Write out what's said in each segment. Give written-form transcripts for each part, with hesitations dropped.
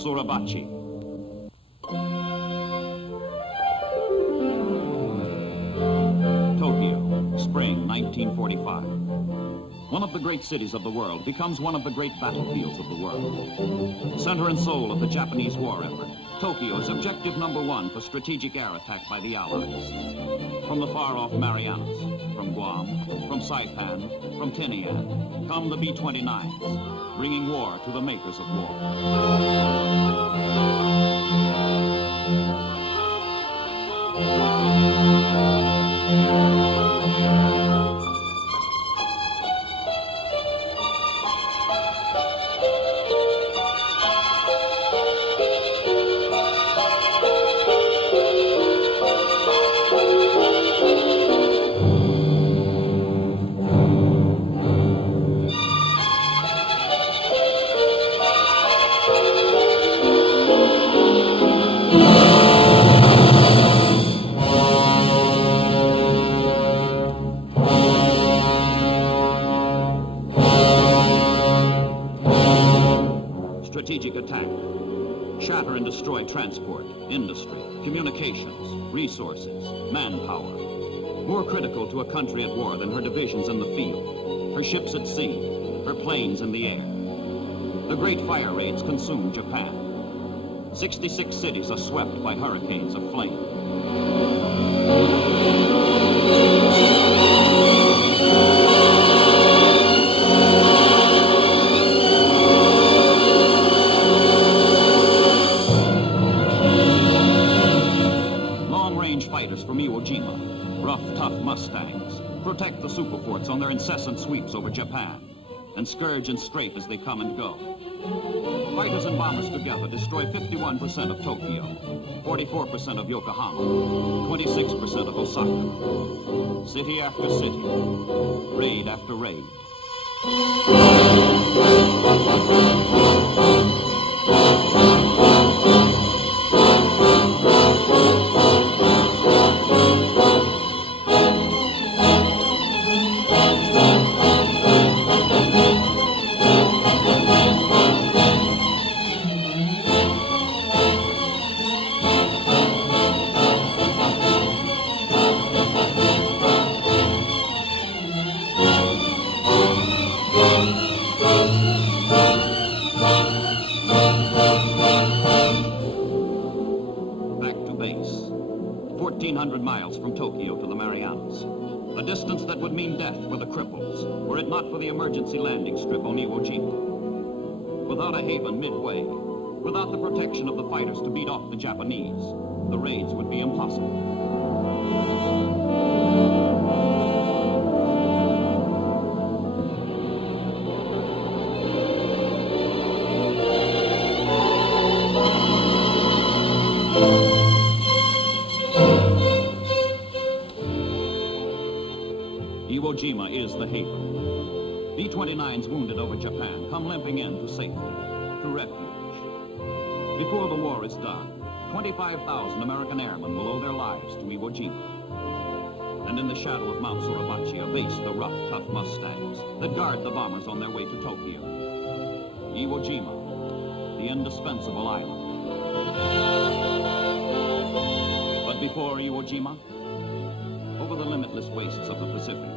Suribachi. Tokyo, spring 1945. One of the great cities of the world becomes one of the great battlefields of the world. Center and soul of the Japanese war effort, Tokyo is objective number one for strategic air attack by the Allies. From the far-off Marianas, from Guam, from Saipan, from Tinian, come the B-29s, bringing war to the makers of war. Strategic attack. Shatter and destroy transport, industry, communications, resources, manpower. More critical to a country at war than her divisions in the field, her ships at sea, her planes in the air. The great fire raids consume Japan. 66 cities are swept by hurricanes of flame. Fighters from Iwo Jima, rough, tough Mustangs, protect the superforts on their incessant sweeps over Japan, and scourge and strafe as they come and go. Fighters and bombers together destroy 51% of Tokyo, 44% of Yokohama, 26% of Osaka. City after city, raid after raid. Back to base. 1,400 miles from Tokyo to the Marianas. A distance that would mean death for the cripples, were it not for the emergency landing strip on Iwo Jima. Without a haven midway, without the protection of the fighters to beat off the Japanese, the raids would be impossible. Iwo Jima is the haven. B-29s wounded over Japan come limping in to safety, to refuge. Before the war is done, 25,000 American airmen will owe their lives to Iwo Jima. And in the shadow of Mount Suribachi are based the rough, tough Mustangs that guard the bombers on their way to Tokyo. Iwo Jima, the indispensable island. But before Iwo Jima, over the limitless wastes of the Pacific,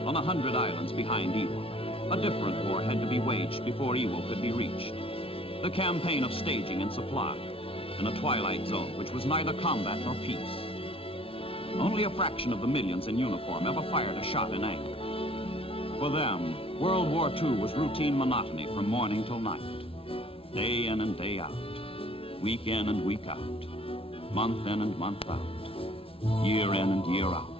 on 100 islands behind Iwo, a different war had to be waged before Iwo could be reached. The campaign of staging and supply in a twilight zone which was neither combat nor peace. Only a fraction of the millions in uniform ever fired a shot in anger. For them, World War II was routine monotony from morning till night. Day in and day out, week in and week out, month in and month out, year in and year out.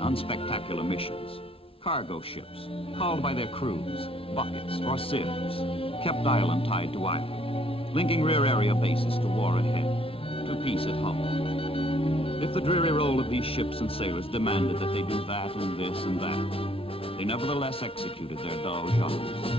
on spectacular missions. Cargo ships, called by their crews buckets or sieves, kept island tied to island, linking rear area bases to war ahead, to peace at home. If the dreary role of these ships and sailors demanded that they do that and this and that, they nevertheless executed their dull jobs.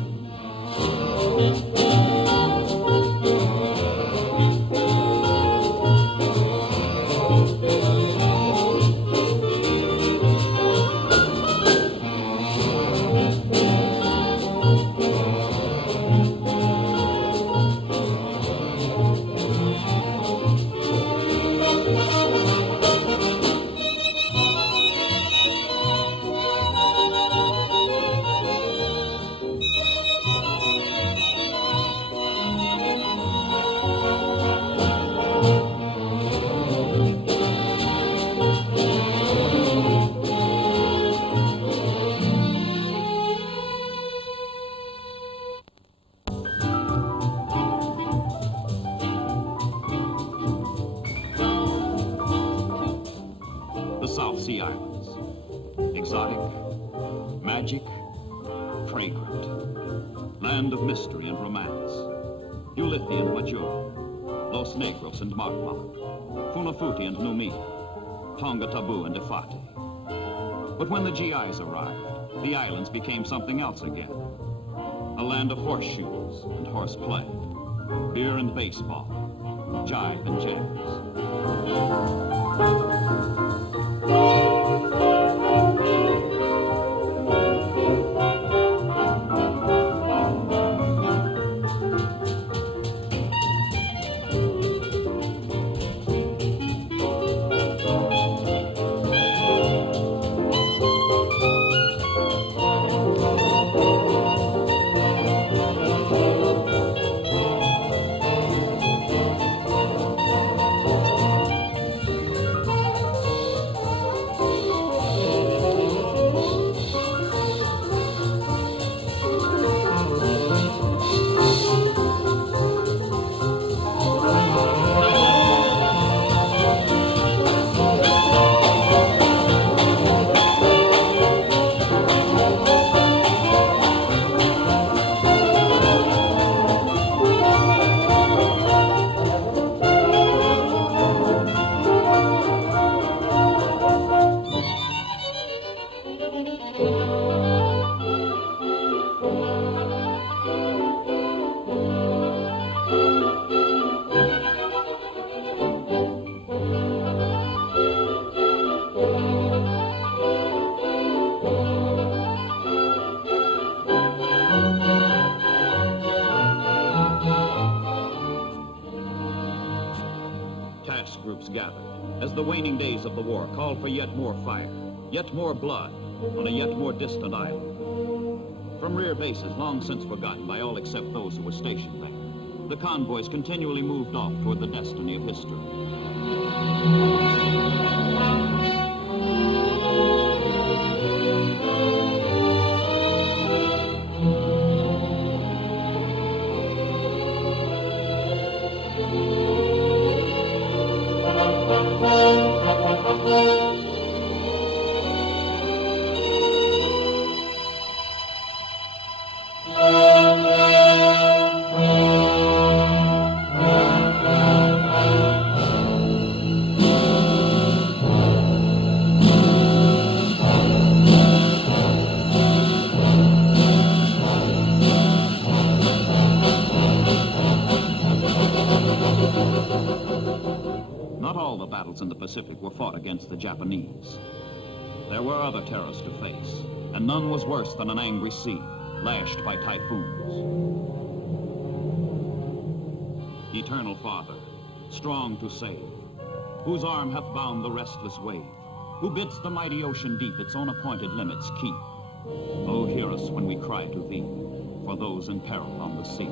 South Sea Islands. Exotic, magic, fragrant. Land of mystery and romance. Ulithi and Majuro. Los Negros and Marmar. Funafuti and Numia. Tonga Tabu and Efate. But when the GIs arrived, the islands became something else again. A land of horseshoes and horseplay. Beer and baseball. Jive and jazz. Task groups gathered as the waning days of the war called for yet more fire, yet more blood on a yet more distant island. From rear bases long since forgotten by all except those who were stationed there, the convoys continually moved off toward the destiny of history. Not all the battles in the Pacific were fought against the Japanese. There were other terrors to face, and none was worse than an angry sea, lashed by typhoons. Eternal Father, strong to save, whose arm hath bound the restless wave, who bids the mighty ocean deep its own appointed limits keep. Oh, hear us when we cry to thee, for those in peril on the sea.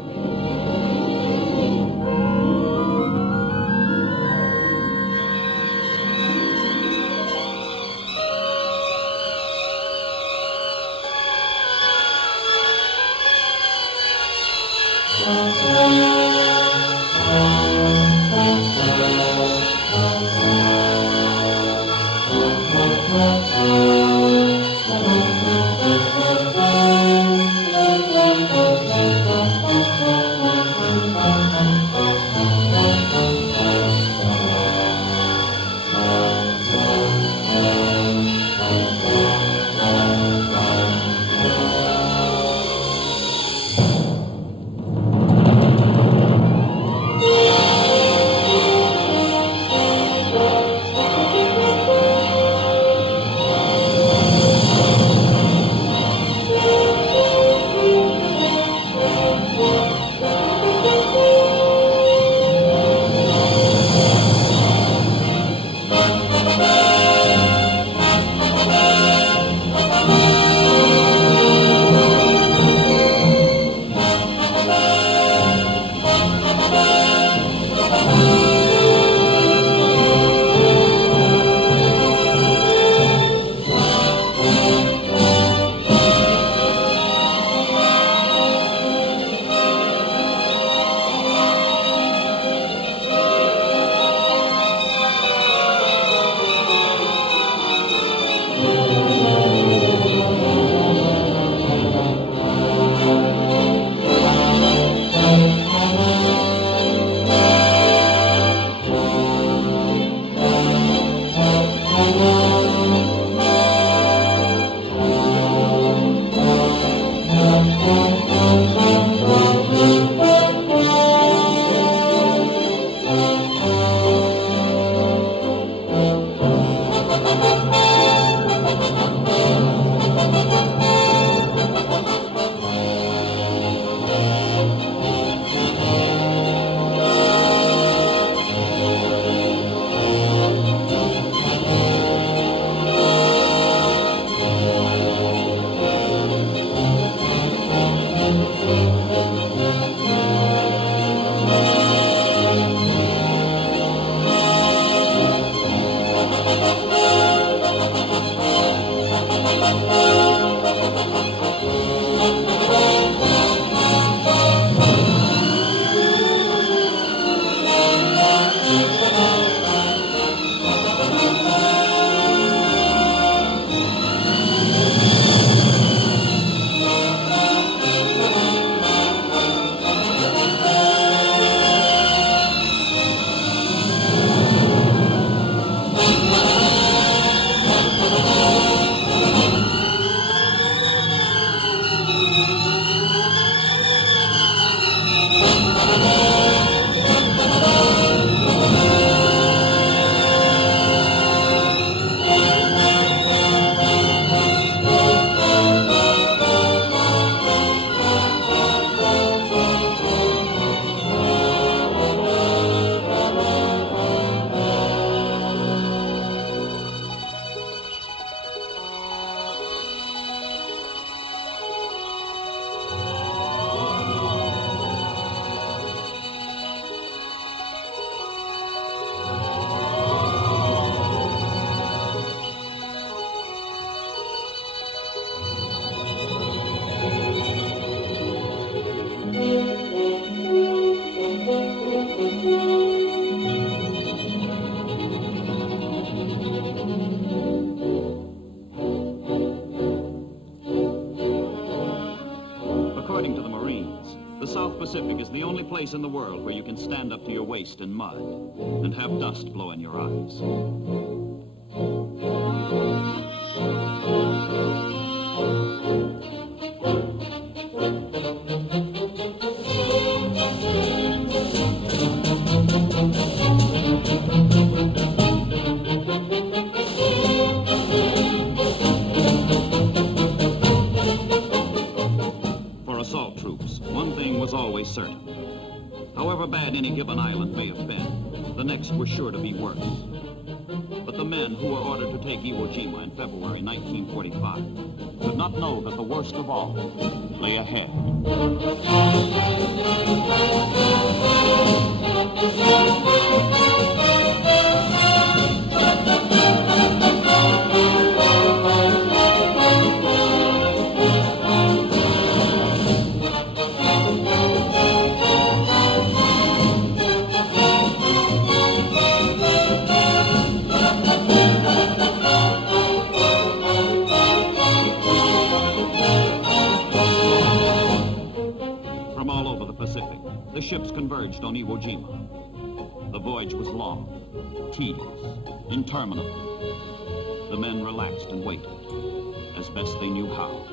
According to the Marines, the South Pacific is the only place in the world where you can stand up to your waist in mud and have dust blow in your eyes. Always certain. However bad any given island may have been, the next were sure to be worse. But the men who were ordered to take Iwo Jima in February 1945 did not know that the worst of all lay ahead. The ships converged on Iwo Jima. The voyage was long, tedious, interminable. The men relaxed and waited, as best they knew how.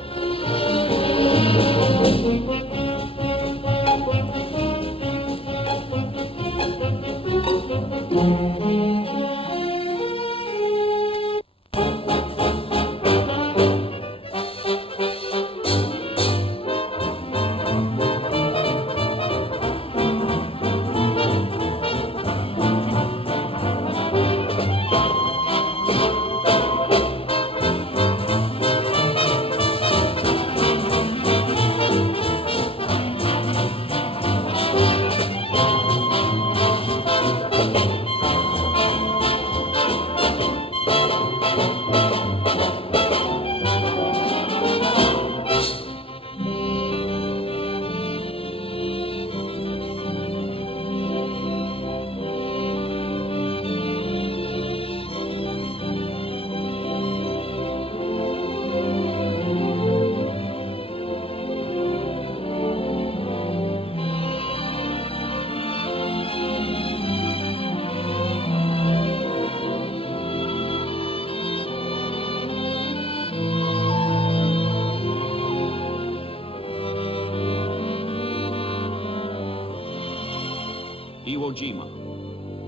Iwo Jima.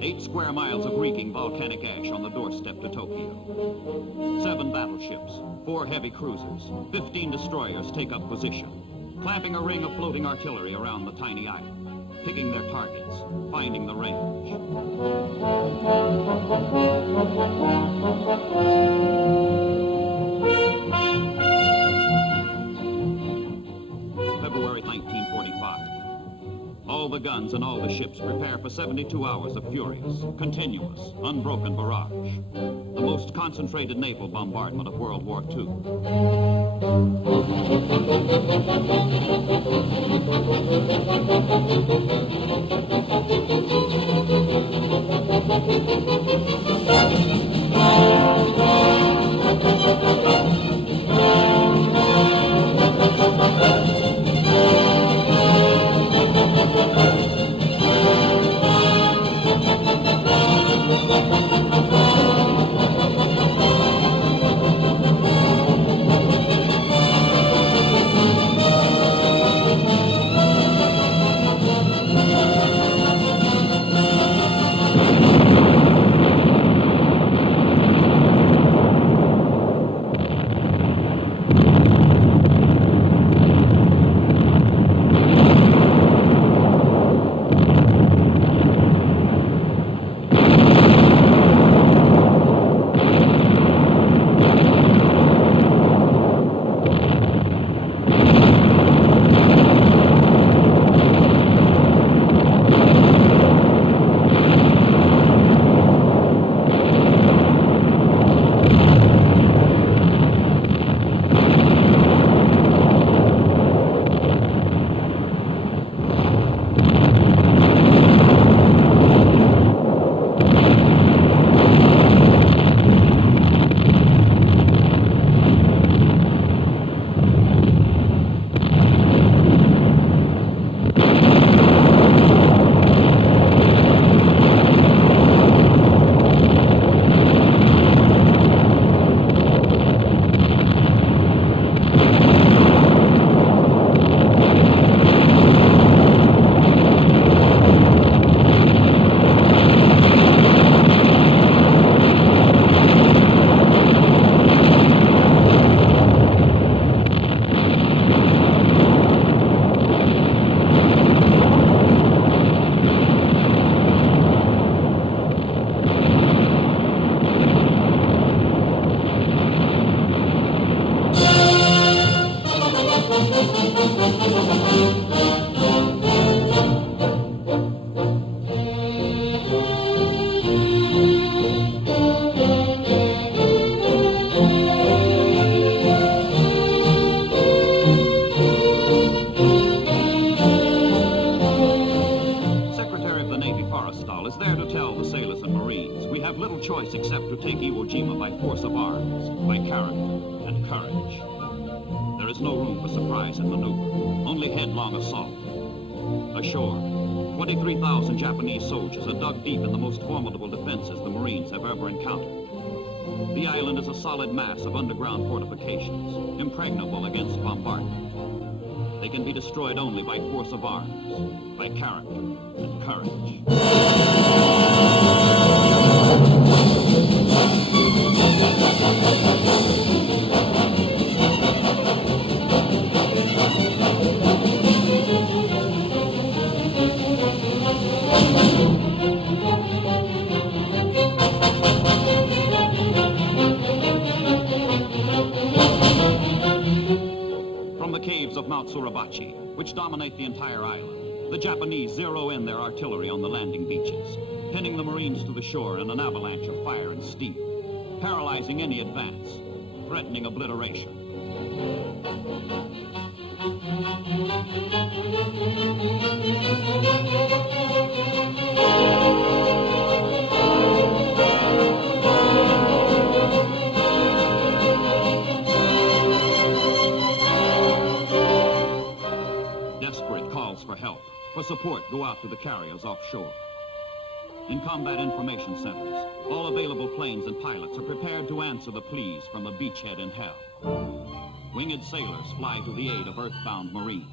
8 square miles of reeking volcanic ash on the doorstep to Tokyo. 7 battleships, 4 heavy cruisers, 15 destroyers take up position, clamping a ring of floating artillery around the tiny island, picking their targets, finding the range. February 1945. All the guns and all the ships prepare for 72 hours of furious, continuous, unbroken barrage. The most concentrated naval bombardment of World War II. choice except to take Iwo Jima by force of arms, by character and courage. There is no room for surprise and maneuver, only headlong assault. Ashore, 23,000 Japanese soldiers are dug deep in the most formidable defenses the Marines have ever encountered. The island is a solid mass of underground fortifications, impregnable against bombardment. They can be destroyed only by force of arms, by character and courage. From the caves of Mount Suribachi, which dominate the entire island, the Japanese zero in their artillery on the landing beaches, pinning the Marines to the shore in an avalanche of fire and steam, paralyzing any advance, threatening obliteration. Desperate calls for help, for support go out to the carriers offshore. In combat information centers, all available planes and pilots are prepared to answer the pleas from a beachhead in hell. Winged sailors fly to the aid of earthbound Marines.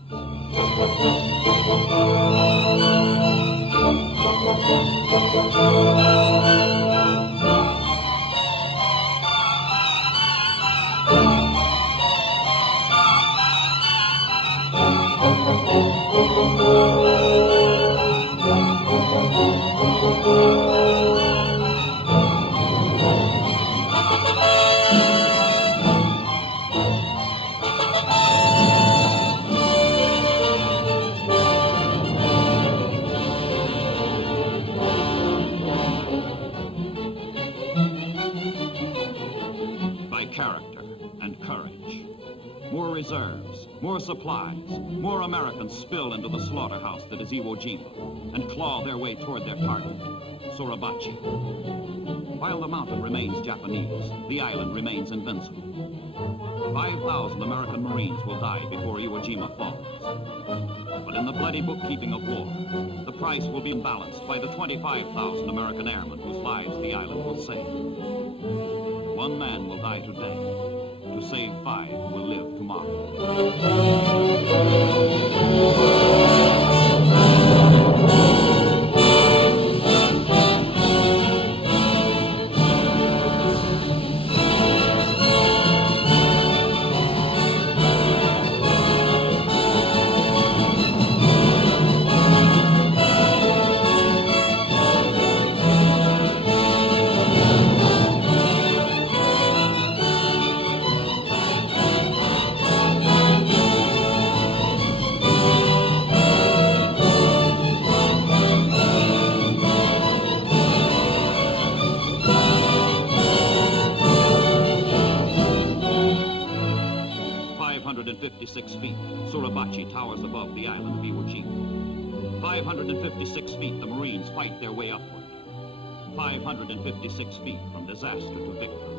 more reserves, more supplies, more Americans spill into the slaughterhouse that is Iwo Jima and claw their way toward their target, Suribachi. While the mountain remains Japanese, the island remains invincible. 5,000 American Marines will die before Iwo Jima falls. But in the bloody bookkeeping of war, the price will be balanced by the 25,000 American airmen whose lives the island will save. One man will die today. To save 5 who will live tomorrow. 556 feet, Suribachi towers above the island of Iwo Jima. 556 feet, the Marines fight their way upward. 556 feet from disaster to victory.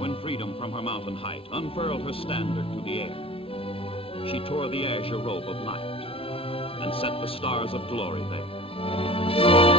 When freedom from her mountain height unfurled her standard to the air, she tore the azure robe of night and set the stars of glory there.